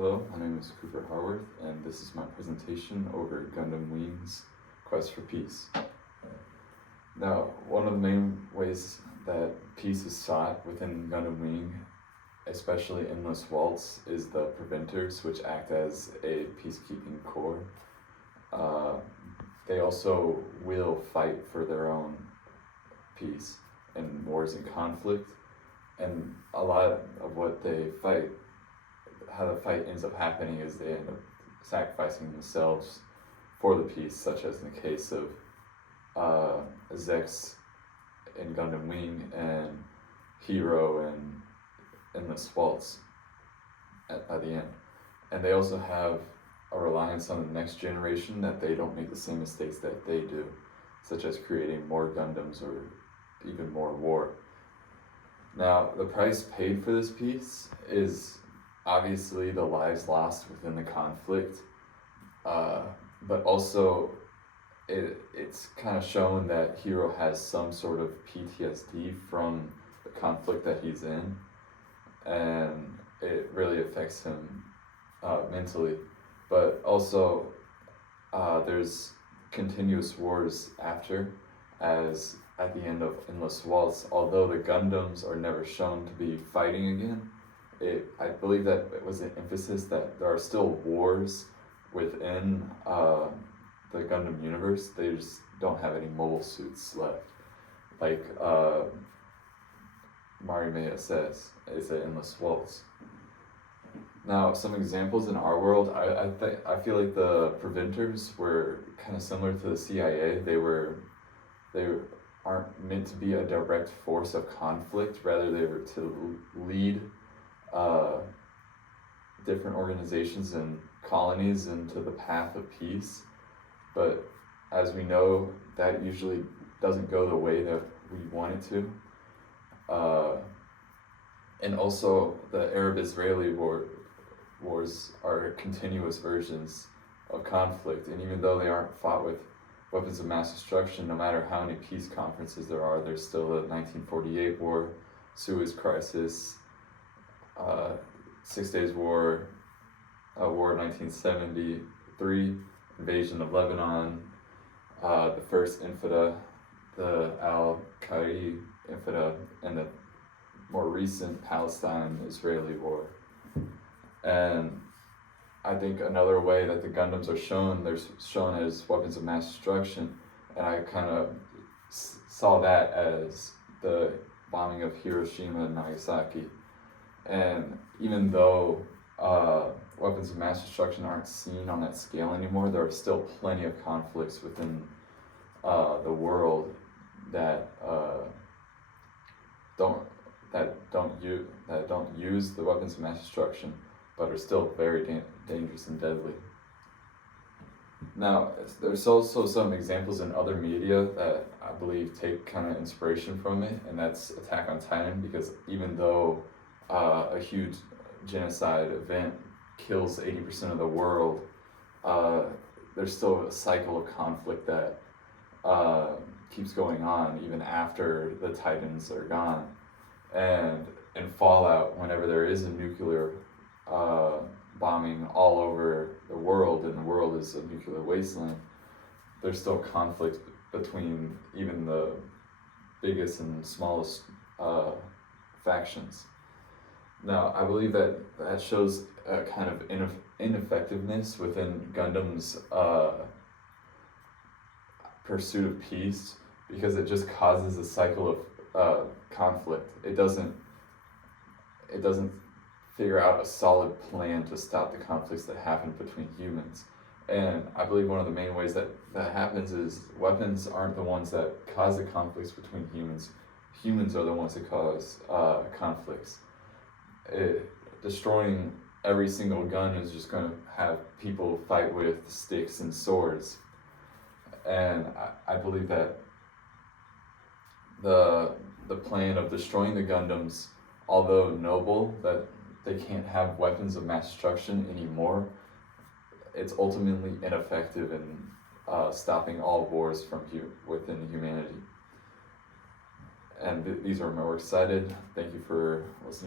Hello, my name is Cooper Harworth, and this is my presentation over Gundam Wing's Quest for Peace. Now, one of the main ways that peace is sought within Gundam Wing, especially Endless Waltz, is the Preventers, which act as a peacekeeping corps. They also will fight for their own peace in wars and conflict, and a lot of what they fight, how the fight ends up happening is they end up sacrificing themselves for the peace, such as in the case of Zex in Gundam Wing and Hero in Endless Waltz by the end. And they also have a reliance on the next generation that they don't make the same mistakes that they do, such as creating more Gundams or even more war. Now, the price paid for this peace is obviously the lives lost within the conflict, but also it's kind of shown that Hero has some sort of PTSD from the conflict that he's in, and it really affects him mentally. But also, there's continuous wars after, as at the end of Endless Waltz, although the Gundams are never shown to be fighting again, I believe that it was an emphasis that there are still wars within the Gundam universe. They just don't have any mobile suits left. Like Marimea says, it's an Endless Waltz. Now, some examples in our world, I feel like the Preventers were kind of similar to the CIA. They aren't meant to be a direct force of conflict, rather they were to lead different organizations and colonies into the path of peace. But as we know, that usually doesn't go the way that we want it to. And also the Arab-Israeli wars are continuous versions of conflict, and even though they aren't fought with weapons of mass destruction, no matter how many peace conferences there are, there's still the 1948 war, Suez Crisis, 6 Days War, War of 1973, invasion of Lebanon, the first Infida, the Al-Qaeda Infida, and the more recent Palestine-Israeli war. And I think another way that the Gundams are shown, they're shown as weapons of mass destruction, and I kind of saw that as the bombing of Hiroshima and Nagasaki. And even though weapons of mass destruction aren't seen on that scale anymore, there are still plenty of conflicts within the world that don't use the weapons of mass destruction, but are still very dangerous and deadly. Now, there's also some examples in other media that I believe take kind of inspiration from it, and that's Attack on Titan, because even though a huge genocide event kills 80% of the world, there's still a cycle of conflict that keeps going on even after the Titans are gone. And in Fallout, whenever there is a nuclear bombing all over the world, and the world is a nuclear wasteland, there's still conflict between even the biggest and smallest factions. Now, I believe that shows a kind of ineffectiveness within Gundam's pursuit of peace, because it just causes a cycle of conflict. It doesn't figure out a solid plan to stop the conflicts that happen between humans. And I believe one of the main ways that happens is weapons aren't the ones that cause the conflicts between humans. Humans are the ones that cause conflicts. Destroying every single gun is just going to have people fight with sticks and swords. And I believe that the plan of destroying the Gundams, although noble, that they can't have weapons of mass destruction anymore, it's ultimately ineffective in stopping all wars from within humanity. And these are my works cited. Thank you for listening to my